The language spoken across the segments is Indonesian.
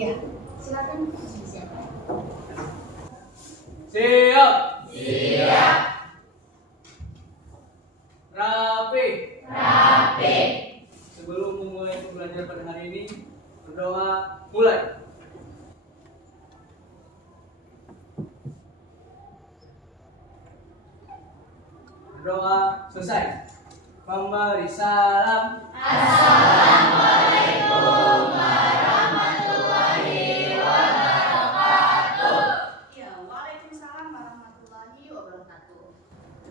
Iya, silakan siapa? Siap. Siap. Rapi. Rapi. Sebelum memulai pembelajaran pada hari ini, berdoa mulai. Berdoa selesai. Memberi salam. Assalamualaikum warahmatullahi wabarakatuh. Ya, waalaikumsalam warahmatullahi wabarakatuh.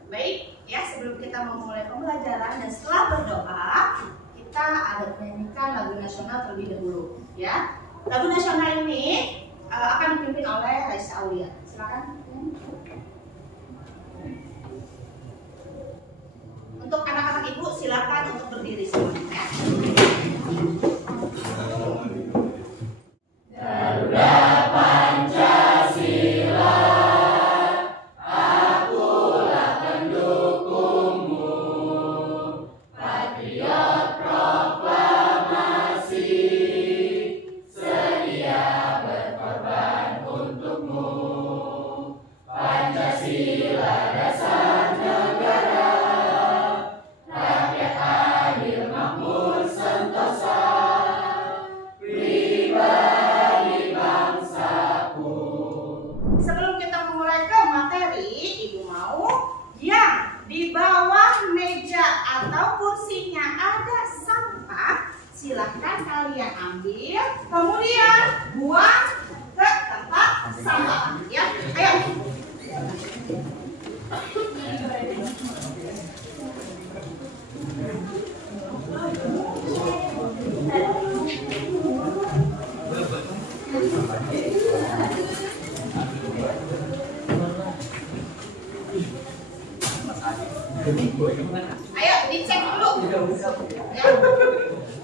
Baik, ya sebelum kita memulai pembelajaran dan setelah berdoa, kita ada menyanyikan lagu nasional terlebih dahulu. Ya, lagu nasional ini akan dipimpin oleh Raisa Aulia. Silakan. Untuk anak-anak ibu silakan untuk berdiri semuanya. Garuda Pancasila, akulah pendukungmu, patriot proklamasi, sedia berkorban untukmu. Pancasila dasar negara, rakyat adil makmur sentosa, pribadi bangsaku. Sebelum kita memulai ke materi, ibu mau yang di bawah meja atau kursinya ada sampah, silahkan kalian ambil, kemudian buang ke tempat sampah. Ya, ayo. Ayo dicek dulu ya,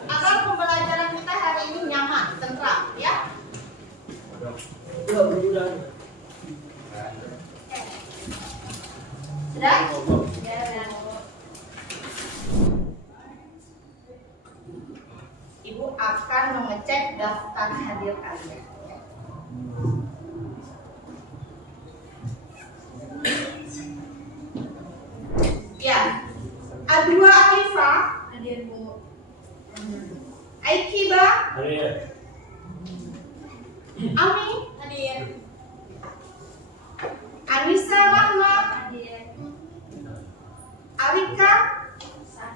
agar pembelajaran kita hari ini nyaman, tentram ya. Sudah? Ibu akan mengecek daftar hadir kalian. Ya, A2 Alifa hadir Bu. Aikiba hadir. Ami hadir. Anissa Rahma hadir. Alika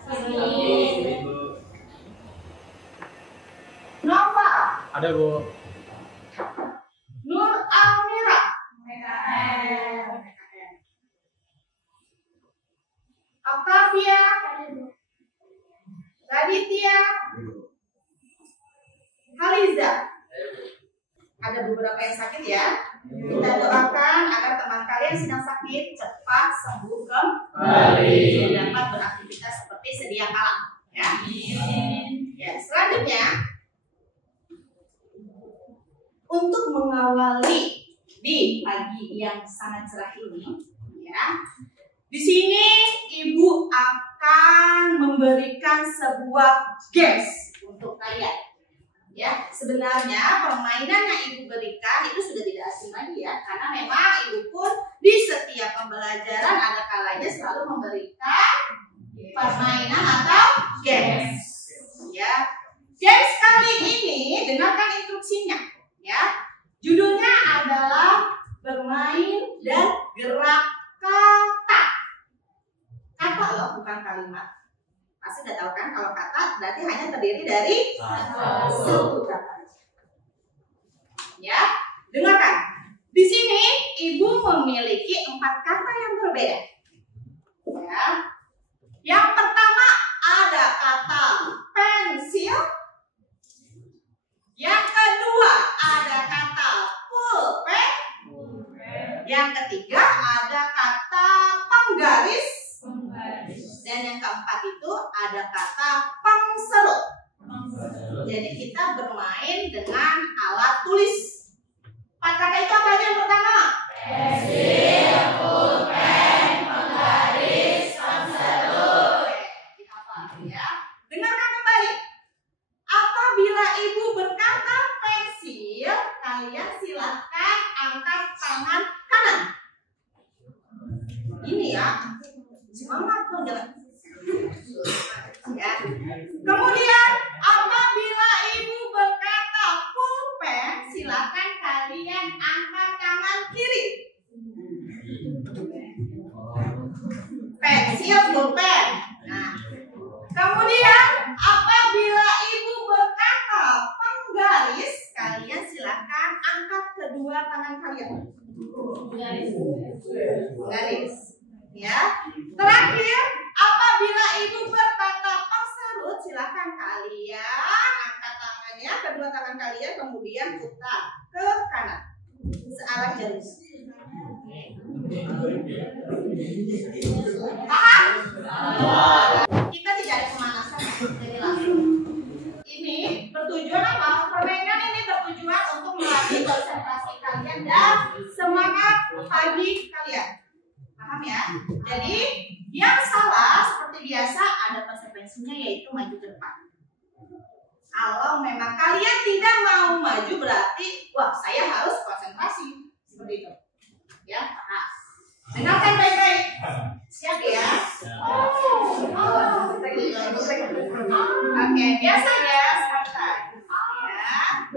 hadir. Nova Ada Bu. Nur Almira Octavia Raditya Haliza. Ada beberapa yang sakit ya. Kita doakan agar teman kalian yang sedang sakit cepat sembuh kembali, dapat beraktivitas seperti sedia kala ya. Ya, selanjutnya untuk mengawali di pagi yang sangat cerah ini ya. Di sini ibu akan memberikan sebuah games untuk kalian. Ya, sebenarnya permainan yang ibu berikan itu sudah tidak asing lagi ya, karena memang ibu pun di setiap pembelajaran ada kalanya selalu memberikan permainan atau games. Ya, games kali ini dengarkan instruksinya. Ya, judulnya adalah bermain dan gerak kata. Kata loh, bukan kalimat. Pasti udah tahu kan kalau kata berarti hanya terdiri dari satu kata. Ya, dengarkan. Di sini ibu memiliki 4 kata yang berbeda. Ya. Yang pertama ada kata pensil. Yang kedua ada kata pulpen. Yang ketiga ada kata penggaris. Dan yang keempat itu ada kata pengserut. Jadi kita bermain dengan alat tulis. 4 kata itu apa aja yang pertama? Pensil, pulpen, penggaris, pengserut. Dihafal ya. Dengarkan kembali. Apabila ibu berkata pensil, silakan kalian angkat tangan kiri. Pensil, pulpen. Nah, kemudian apabila ibu berkata penggaris, kalian silakan angkat kedua tangan kalian. Garis. Ya. Terakhir, apabila ibu berkata pengserut, silakan kalian angkat tangannya, kedua tangan kalian, kemudian putar ke kanan searah jalur. Paham? Kita tidak ada pemanasan, jadi langsung. Ini bertujuan apa? Permainan ini bertujuan untuk melatih konsentrasi kalian dan semangat pagi kalian. Paham ya? Jadi yang salah seperti biasa ada konsekuensinya, yaitu maju ke depan. Kalau memang kalian tidak mau maju, berarti wah, saya harus konsentrasi. Seperti itu. Ya, paham. Dengarkan baik-baik. Siap ya? Oke, biasa ya, santai. Ya.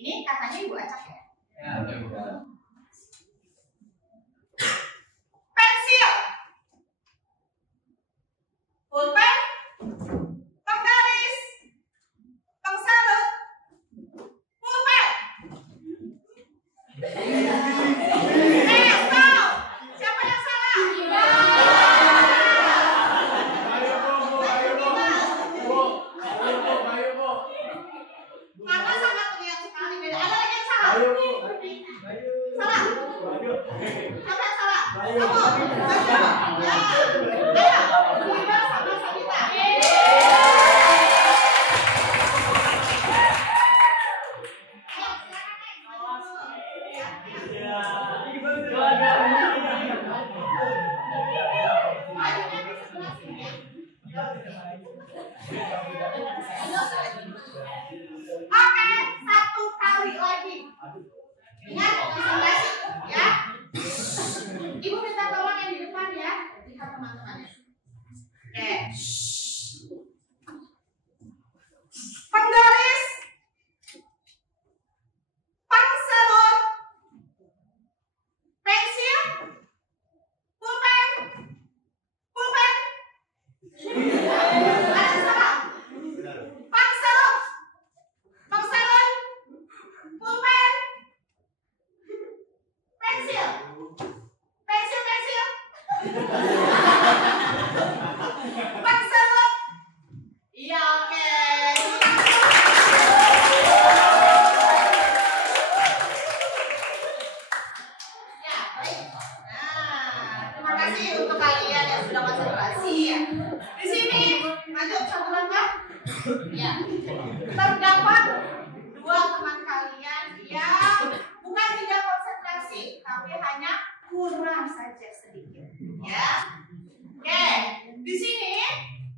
Ini katanya ibu acak ya? Ya, Ibu. Pensil, pulpen, penggaris, pengserut, pulpen. Stop. Siapa yang salah? Karena sangat terlihat sekali beda. Ada lagi yang salah? Salah. Siapa yang salah? Kamu. Ya. Ayo. Kita sama-sama kita. Oke, satu kali lagi. Ingat, konsentrasi ya. Ibu minta tolong yang di depan ya. Lihat teman-temannya. Oke. Penggaris, pengserut, pensil, pulpen, pulpen. Ada yang salah? Pengserut, pengserut, pulpen, pensil, pensil, pensil, pengserut. Iya, oke. Ya, baik. Nah, terima kasih untuk kalian yang sudah konsentrasi ya. Di sini maju satu langkah. Ya. Terdapat dua teman kalian yang bukan tidak konsentrasi, tapi hanya kurang saja sedikit. Ya. Oke, di sini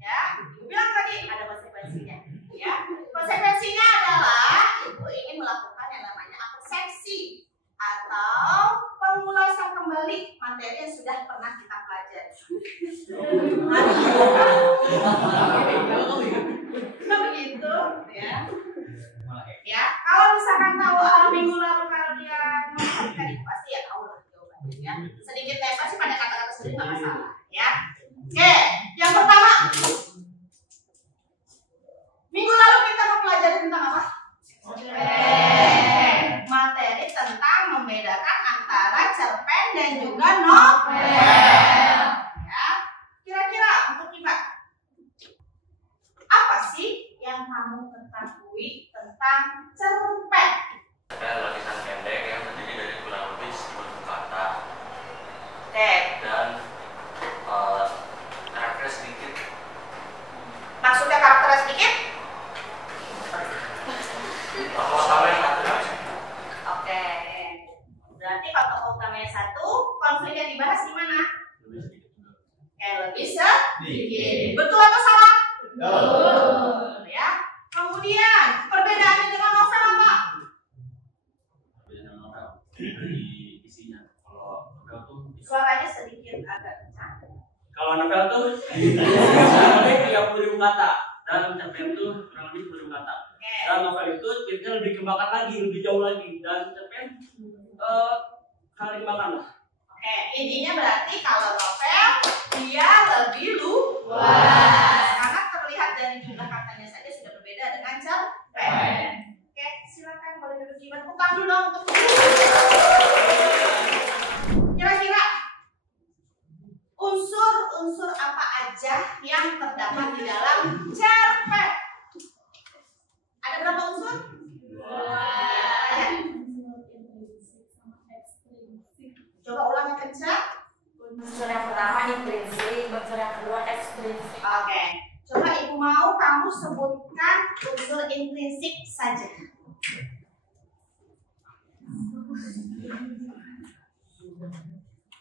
ya, ibu bilang tadi ada konsekuensinya. Ya. Konsekuensinya adalah ibu ingin melakukan yang namanya absensi atau pengulasan kembali materi yang sudah pernah kita pelajari. Begitu ya. Ya, kalau misalkan tahu minggu lalu kalian memperhatikan itu pasti ya tahu lah jawabannya ya. Sedikit tes pasti pada kata-kata sulit nggak masalah ya. Oke, yang pertama, minggu lalu kita mempelajari tentang apa? Materi tentang membedakan antara cerpen dan juga novel. Ya, kira-kira untuk kita apa sih yang kamu ketahui tentang cerpen? Ada lapisan pendek yang terdiri dari kurang lebih 1000 kata. Oke. Dan karakter sedikit. Maksudnya karakternya sedikit? Tokoh utama yang satu. Oke. Berarti kalau tokoh utamanya satu, konflik yang dibahas gimana? Lebih sedikit. Betul atau salah? Betul. Ya. Kemudian perbedaannya dengan novel apa? Beda novel dari isinya. Kalau novel tuh Suaranya sedikit agak kencang. Kalau novel tuh kurang lebih 30.000 kata dan cerpen tuh kurang lebih 10.000 kata. novel itu ceritanya lebih dikembangkan lagi, lebih jauh lagi, dan cerpen sangat dikembangkan lah. Oke, intinya berarti kalau novel dia lebih luas karena terlihat dari jumlah katanya saja sudah berbeda dengan cerpen. Oke, silakan boleh duduk di bangku. Tepuk dulu dong untuk kira-kira unsur-unsur apa aja yang terdapat di dalam cerpen? Ada berapa unsur? Ya. Coba ulang yang kencang. Unsur yang pertama intrinsik, unsur yang kedua ekstrinsik. Oke, coba ibu mau kamu sebutkan unsur intrinsik saja.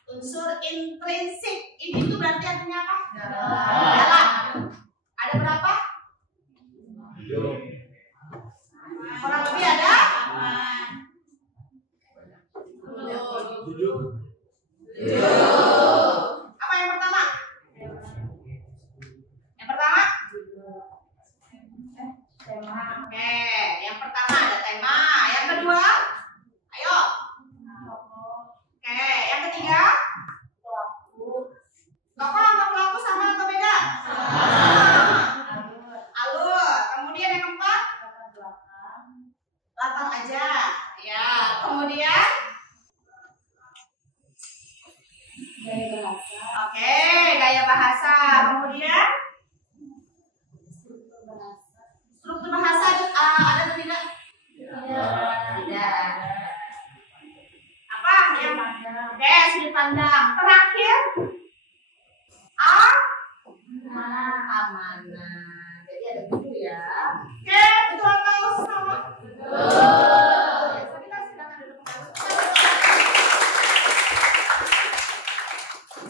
Unsur intrinsik itu berarti artinya apa? Dalam. Ada berapa? Kurang lebih ada? 7. Apa yang pertama? Yang pertama? Tema. Oke, yang pertama ada tema. Yang kedua? Ayo. Oke, yang ketiga? Pelaku. Tokoh sama pelaku sama atau beda? Alur. Kemudian yang keempat? Latar belakang. Latar aja. Ya, kemudian? Gaya bahasa. Oke, gaya bahasa. Kemudian? Struktur bahasa. Struktur bahasa ada atau tidak? Tidak. Apa? Yang oke, sudut pandang. Terakhir? Amanah. Jadi ada 7 ya. Oke, betul atau salah? Betul. Kita silakan duduk kembali.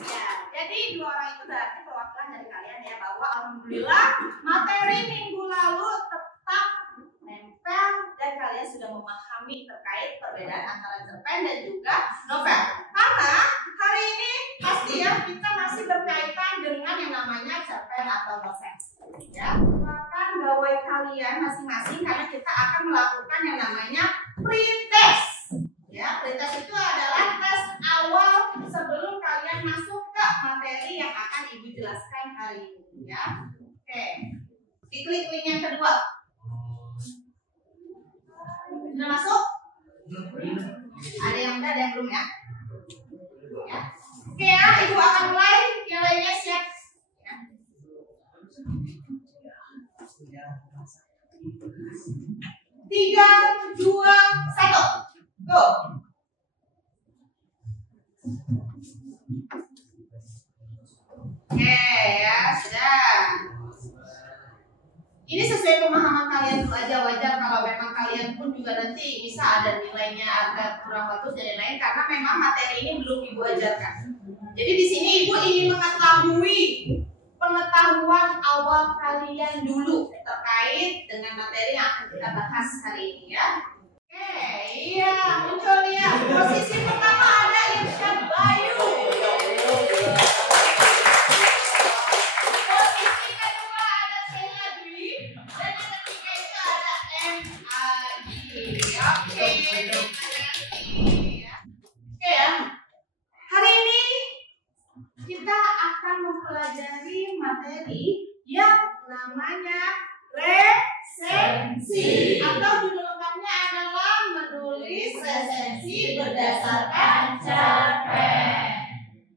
Ya, jadi 2 orang itu berarti perwakilan dari kalian ya, bahwa alhamdulillah materi minggu lalu tetap nempel dan kalian sudah memahami terkait perbedaan antara cerpen dan juga novel. Karena hari ini pasti ya kita masih berkaitan dengan yang namanya cerpen atau novel. Ya, silakan gawai kalian masing-masing karena kita akan melakukan yang namanya pretest. Ya, pretest itu adalah tes awal sebelum kalian masuk ke materi yang akan ibu jelaskan hari ini. Ya, oke. Diklik link yang kedua. Sudah masuk? Ada yang udah, ada yang belum ya? Ya. Oke ya, ibu akan mulai. Yang lainnya siap. Ya. 3, 2, 1. Go. Oke ya, sudah. Ini sesuai pemahaman kalian dulu aja, wajar kalau memang kalian pun juga nanti bisa ada nilainya agak kurang bagus dan lain-lain karena memang materi ini belum ibu ajarkan. Jadi di sini ibu ingin mengetahui pengetahuan awal kalian dulu terkait dengan materi yang akan kita bahas hari ini ya. Oke, iya muncul ya. Posisi pertama ada Irsyad Bayu. Posisi kedua ada Sheila Dwi dan yang ketiga itu ada M.A.G. Oke, oke ya. Hari ini kita akan mempelajari materi yang namanya resensi atau judul lengkapnya adalah menulis resensi berdasarkan cerpen.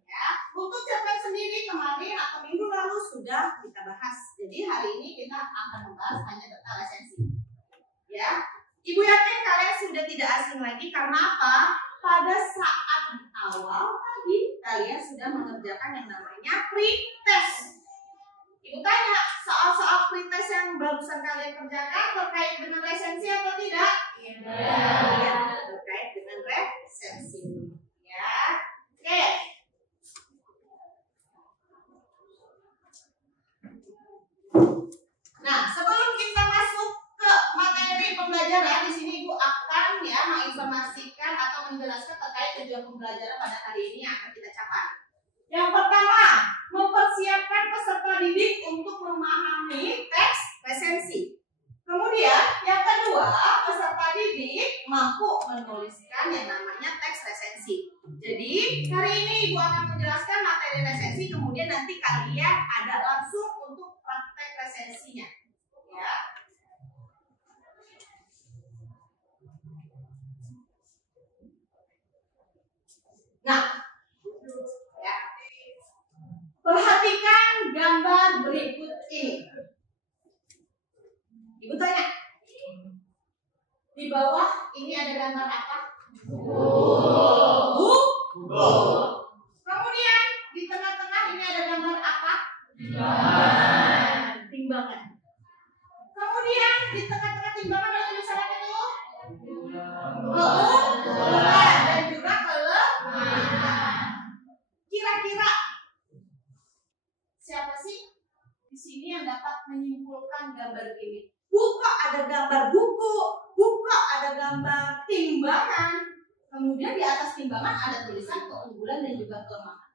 Ya, untuk cerpen sendiri kemarin atau minggu lalu sudah kita bahas. Jadi hari ini kita akan membahas hanya tentang resensi. Ya, ibu yakin kalian sudah tidak asing lagi karena apa? Pada saat awal tadi kalian sudah mengerjakan yang namanya pretest. Ibu tanya, soal-soal pretest yang barusan kalian kerjakan terkait dengan resensi atau tidak? Iya, terkait dengan resensi. Ya, oke. Nah, sebelum kita masuk ke materi pembelajaran, di sini ibu akan ya menginformasikan atau menjelaskan terkait tujuan pembelajaran pada hari ini yang akan kita capai. Yang pertama, mempersiapkan peserta didik untuk memahami teks resensi. Kemudian, yang kedua, mampu menuliskan yang namanya teks resensi. Jadi hari ini Ibu akan menjelaskan materi resensi, kemudian nanti kalian ada langsung untuk praktek resensinya. Ya. Nah, ya. Perhatikan gambar berikut ini. Ibu tanya, di bawah ini ada gambar apa? Buku. Kemudian di tengah-tengah ini ada gambar apa? Timbangan. Kemudian di tengah-tengah timbangan ada tulisan apa itu? Keunggulan dan juga kelemahan. Kira-kira siapa sih di sini yang dapat menyimpulkan gambar ini? Buku ada gambar buku, buku ada gambar timbangan, kemudian di atas timbangan ada tulisan keunggulan dan juga kelemahan.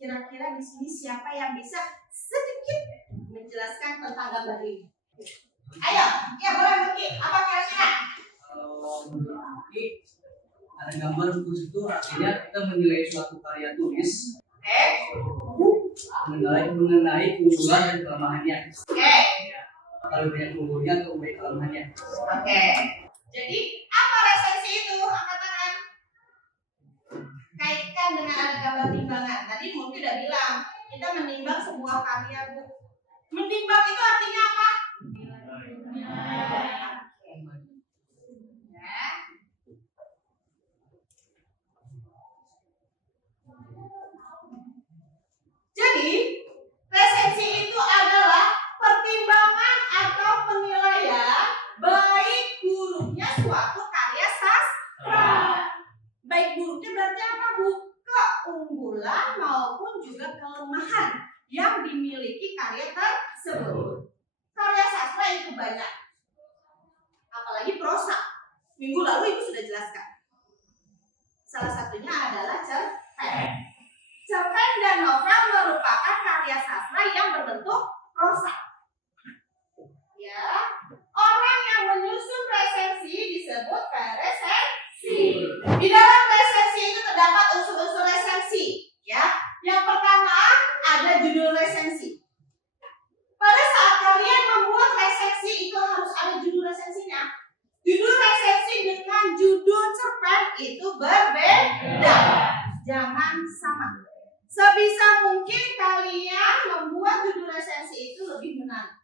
Kira-kira di sini siapa yang bisa sedikit menjelaskan tentang gambar ini? Ayo, ya boleh Buki. Apa kira-kira? Kalau menurut Buki, ada gambar buku itu artinya kita menilai suatu karya tulis mengenai keunggulan dan kelemahannya. Kalau banyak keunggulannya atau banyak kelemahannya. Jadi apa resensi itu? Angkat tangan. Kaitkan dengan ada gambar timbangan. Tadi mungkin udah bilang kita menimbang sebuah karya, Bu. Menimbang itu artinya apa? Jadi resensi itu adalah pertimbangan atau penilaian baik buruknya suatu karya sastra. Baik buruknya berarti apa, Bu? Keunggulan maupun juga kelemahan yang dimiliki karya tersebut. Karya sastra itu banyak, apalagi prosa. Minggu lalu Ibu sudah jelaskan. Salah satunya adalah cerpen. Cerpen dan novel merupakan karya sastra yang berbentuk prosa. Ya, orang yang menyusun resensi disebut peresensi. Di dalam resensi itu terdapat unsur-unsur resensi. Ya, yang pertama ada judul resensi. Pada saat kalian membuat resensi itu harus ada judul resensinya. Judul resensi dengan judul cerpen itu berbeda. Jangan sama. Sebisa mungkin kalian membuat judul resensi itu lebih menarik.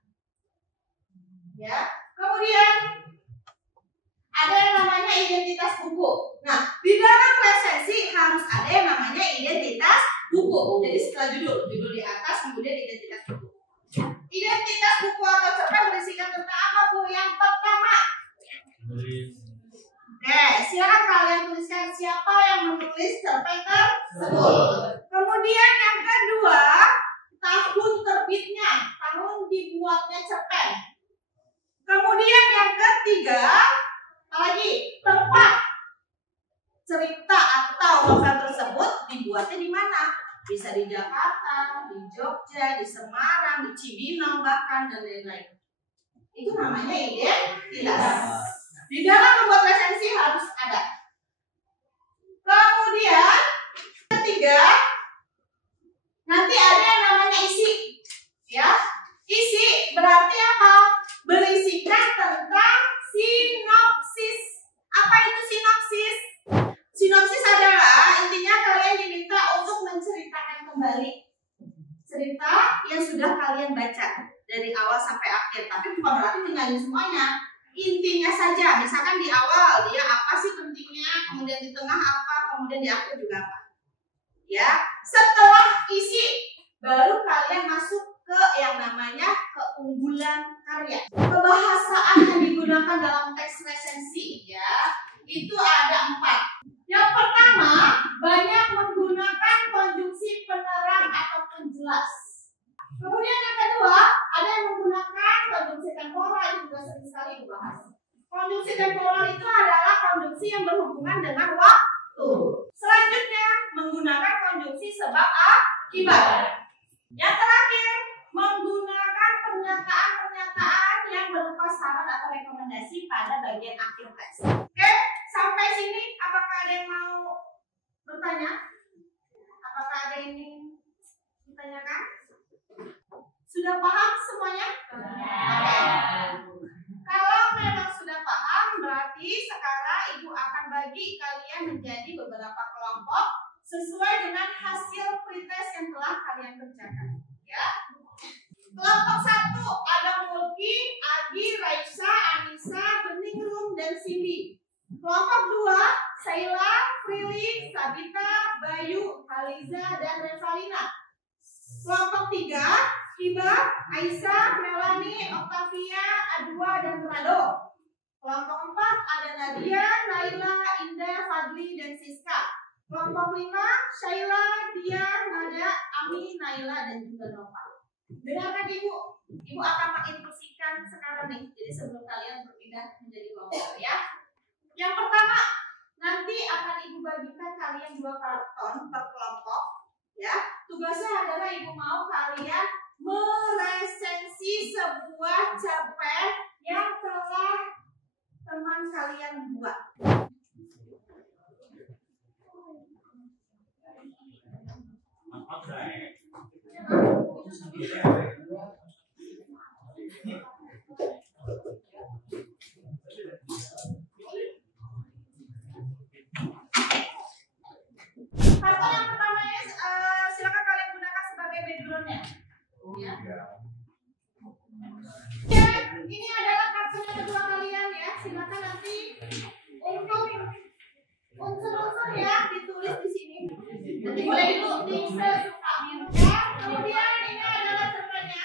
Ya. Kemudian ada yang namanya identitas buku. Nah, di dalam resensi harus ada yang namanya identitas buku. Jadi setelah judul di atas, kemudian identitas buku. Identitas buku atau cerpen berisikan tentang apa, Bu? Yang pertama. Silakan kalian tuliskan siapa yang menulis cerpen tersebut. Kemudian yang kedua, tahun terbitnya, tahun dibuatnya cerpen. Kemudian yang ketiga, apalagi tempat cerita atau novel tersebut dibuatnya di mana? Bisa di Jakarta, di Jogja, di Semarang, di Cibinong bahkan dan lain-lain. Itu namanya identitas. Di dalam membuat resensi harus ada. Kemudian ketiga, nanti ada yang namanya isi. Ya, isi berarti apa? Berisikan tentang sinopsis. Apa itu sinopsis? Sinopsis adalah intinya kalian diminta untuk menceritakan kembali cerita yang sudah kalian baca dari awal sampai akhir. Tapi bukan berarti tinggalin semuanya. Intinya saja, misalkan di awal dia apa sih pentingnya, kemudian di tengah apa, kemudian di akhir juga apa. Ya, setelah isi baru kalian masuk ke yang namanya keunggulan karya. Kebahasaan yang digunakan dalam teks resensi ya, itu ada 4. Yang pertama, banyak menggunakan konjungsi penerang atau penjelas. Kemudian yang kedua, ada yang menggunakan konjungsi temporal, itu juga sering sekali dibahas. Konjungsi temporal itu adalah konjungsi yang berhubungan dengan waktu. Selanjutnya, menggunakan konjungsi sebab akibat. Yang terakhir, menggunakan pernyataan-pernyataan yang berupa saran atau rekomendasi pada bagian akhir teks. Oke, Sampai sini apakah ada yang mau bertanya? Apakah ada yang ingin ditanyakan? Sudah paham semuanya? Kalau memang sudah paham, berarti sekarang Ibu akan bagi kalian menjadi beberapa kelompok sesuai dengan hasil pretest yang telah kalian kerjakan. Ya. Kelompok 1 ada Mulki, Agi, Raisa, Anissa, Beningrum, dan Cindy. Kelompok 2 Saila, Prilly, Sabita, Bayu, Haliza, dan Revalina. Kelompok 3 Hiba, Aisyah, Melanie, Octavia, Adwa, dan Rado. Kelompok 4 ada Nadia, Naila, Indah, Fadli, dan Siska. Kelompok 5 Shaila, Dia, Nada, Ami, Naila, dan juga Nova. Dengarkan Ibu, Ibu akan menginstruksikan sekarang nih. Jadi sebelum kalian berpindah menjadi kelompok ya. Yang pertama, nanti akan Ibu bagikan kalian 2 karton per kelompok. Ya, tugasnya adalah Ibu mau kalian meresensi sebuah cerpen yang telah teman kalian buat. Karton yang pertamanya silakan kalian gunakan sebagai backgroundnya. Ya. Ya, ini adalah karton yang kedua kalian ya. Silakan nanti untuk unsur-unsur ya ditulis di sini. Nanti boleh ditulis sesuka ya. Kemudian ini adalah cerpennya.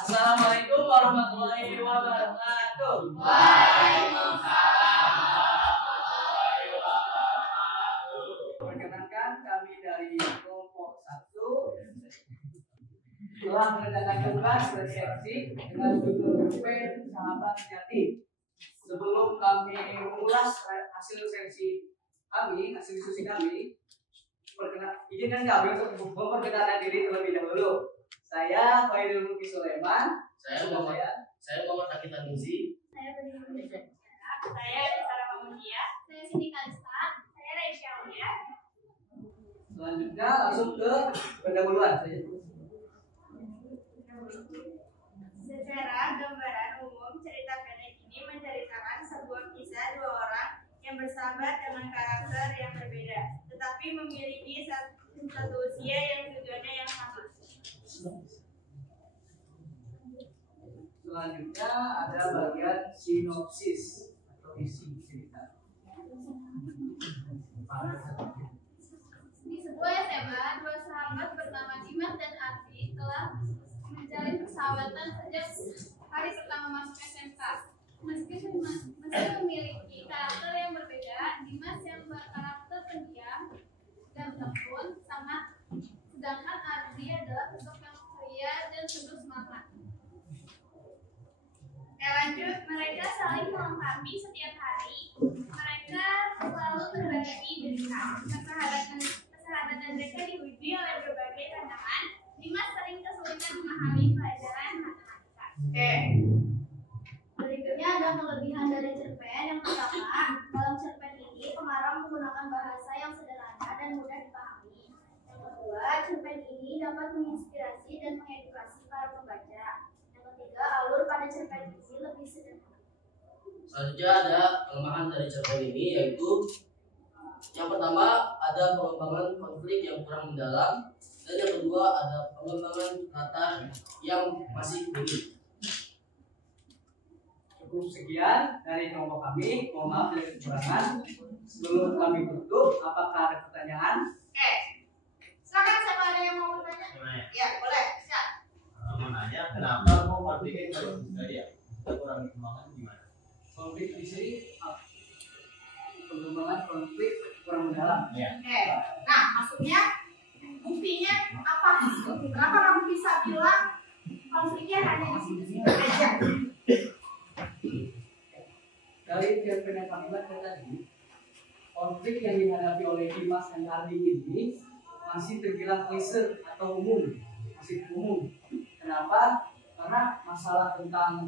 Assalamualaikum warahmatullahi wabarakatuh. Perkenalkan kami dari kelompok 1 telah mengerjakan tugas resepsi dengan judul cerpen Sahabat Sejati. Sebelum kami mengulas hasil resepsi kami, hasil diskusi kami, izinkan kami untuk memperkenalkan diri terlebih dahulu. Saya Khairul Mulki Sulaiman. Saya Muhammad Akita Nuzi. Saya Beningrum. Saya Sarah Mamudia. Saya Cindy Kalista. Saya Raisya Aulia. Selanjutnya langsung ke pendahuluan. Secara gambaran umum, cerita pendek ini menceritakan sebuah kisah 2 orang yang bersahabat dengan karakter yang berbeda, tetapi memiliki satu usia yang tujuannya yang sama. Selanjutnya ada bagian sinopsis atau isi cerita. Di sebuah SMA, 2 sahabat bernama Dimas dan Arfi telah menjalin persahabatan sejak hari pertama masuk SMK. Meski memiliki karakter yang berbeda, Dimas yang berkarakter pendiam dan tekun, sedangkan Arfi adalah sosok yang ceria dan penuh semangat. Lanjut, mereka saling melengkapi setiap hari. Mereka selalu berbagi cerita. Persahabatan mereka diuji oleh berbagai tantangan. Dimas sering kesulitan memahami pelajaran matematika. Berikutnya ada kelebihan dari cerpen. Yang pertama, dalam cerpen ini pengarang menggunakan bahasa yang sederhana dan mudah dipahami. Yang kedua, cerpen ini dapat menginspirasi dan mengedukasi para pembaca. Yang ketiga, alur pada cerpen ini lebih sederhana. Selanjutnya ada kelemahan dari cerpen ini, yaitu yang pertama ada pengembangan konflik yang kurang mendalam Dan yang kedua ada pengembangan kata yang masih minim. Cukup sekian dari kelompok kami. Mohon maaf dari kekurangan. Sebelum kami tutup, apakah ada pertanyaan? Oke. Silakan, siapa ada yang mau bertanya? Ya, boleh. Siap. Mau nanya kenapa mau konfliknya harus budaya? Kita kurang dikembangkan gimana? Konflik di sini pengembangan konflik kurang mendalam. Iya. Oke. Nah, maksudnya buktinya apa? Kenapa kamu bisa bilang konfliknya hanya di situ-situ aja? Dari cerpen yang kami baca tadi, konflik yang dihadapi oleh Dimas dan Ardi ini masih terbilang klise atau umum, masih umum. Kenapa? Karena masalah tentang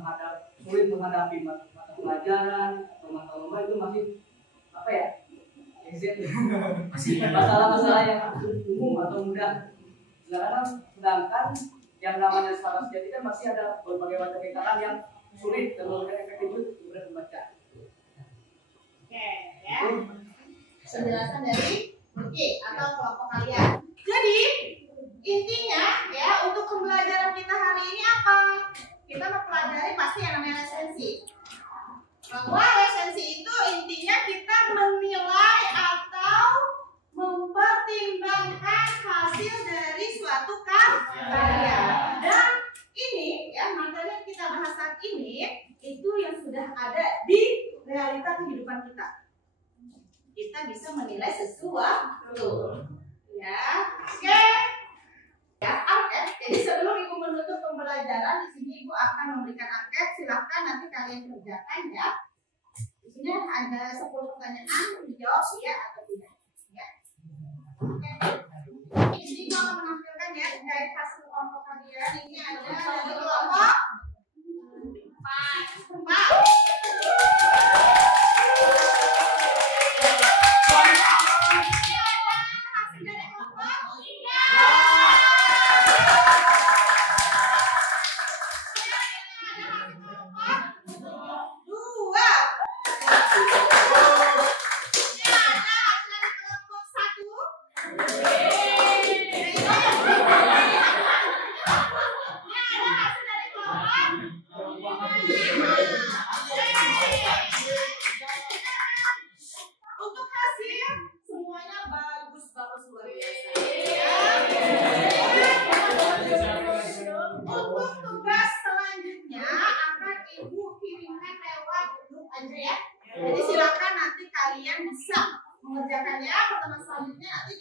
sulit menghadapi mata pelajaran atau mata lomba itu masih apa ya? Masih masalah-masalah yang umum atau mudah. Sedangkan yang namanya sekolah sejati kan masih ada berbagai macam rintangan yang sulit dan memberikan efek itu kepada pembaca. Oke, ya. Penjelasan dari Oke atau kelompok kalian. Jadi intinya ya untuk pembelajaran kita hari ini apa? Kita mempelajari pasti yang namanya resensi. Bahwa resensi itu intinya kita menilai atau mempertimbangkan hasil dari suatu karya. Dan ini ya materi yang kita bahas saat ini itu yang sudah ada di realita kehidupan kita. Kita bisa menilai sesuatu. Ya, oke. Ya, angket. Jadi sebelum Ibu menutup pembelajaran, di sini Ibu akan memberikan angket. Silahkan nanti kalian kerjakan ya. Di sini ada 10 pertanyaan, dijawab ya atau tidak. Ya. Oke. Ini Ibu akan menampilkan ya dari hasil kelompok kalian. Ini ada dari kelompok 4. Untuk hasil semuanya bagus luar biasa. Untuk tugas selanjutnya akan Ibu kirimkan lewat grup aja ya. Jadi silakan nanti kalian bisa mengerjakannya. Pertemuan selanjutnya nanti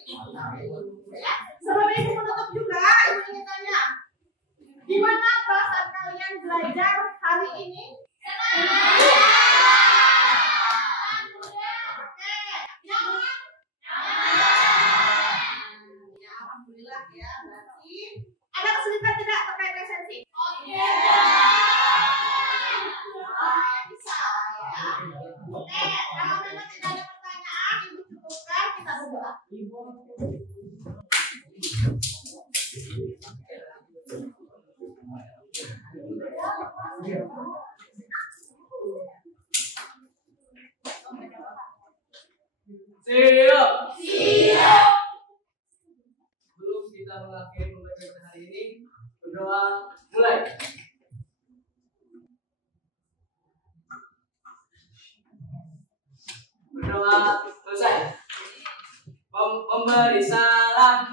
ya. Sebelum Ibu menutup juga, Ibu ingin tanya, gimana perasaan kalian belajar hari ini? Alhamdulillah ya, berarti ada kesulitan tidak terkait resensi? Oke. Bisa ya. Oke, kalau memang tidak ada pertanyaan, Ibu cukupkan kita berdoa. Siap. Sebelum kita mengakhiri pembelajaran hari ini, berdoa mulai. Berdoa selesai. Memberi salam.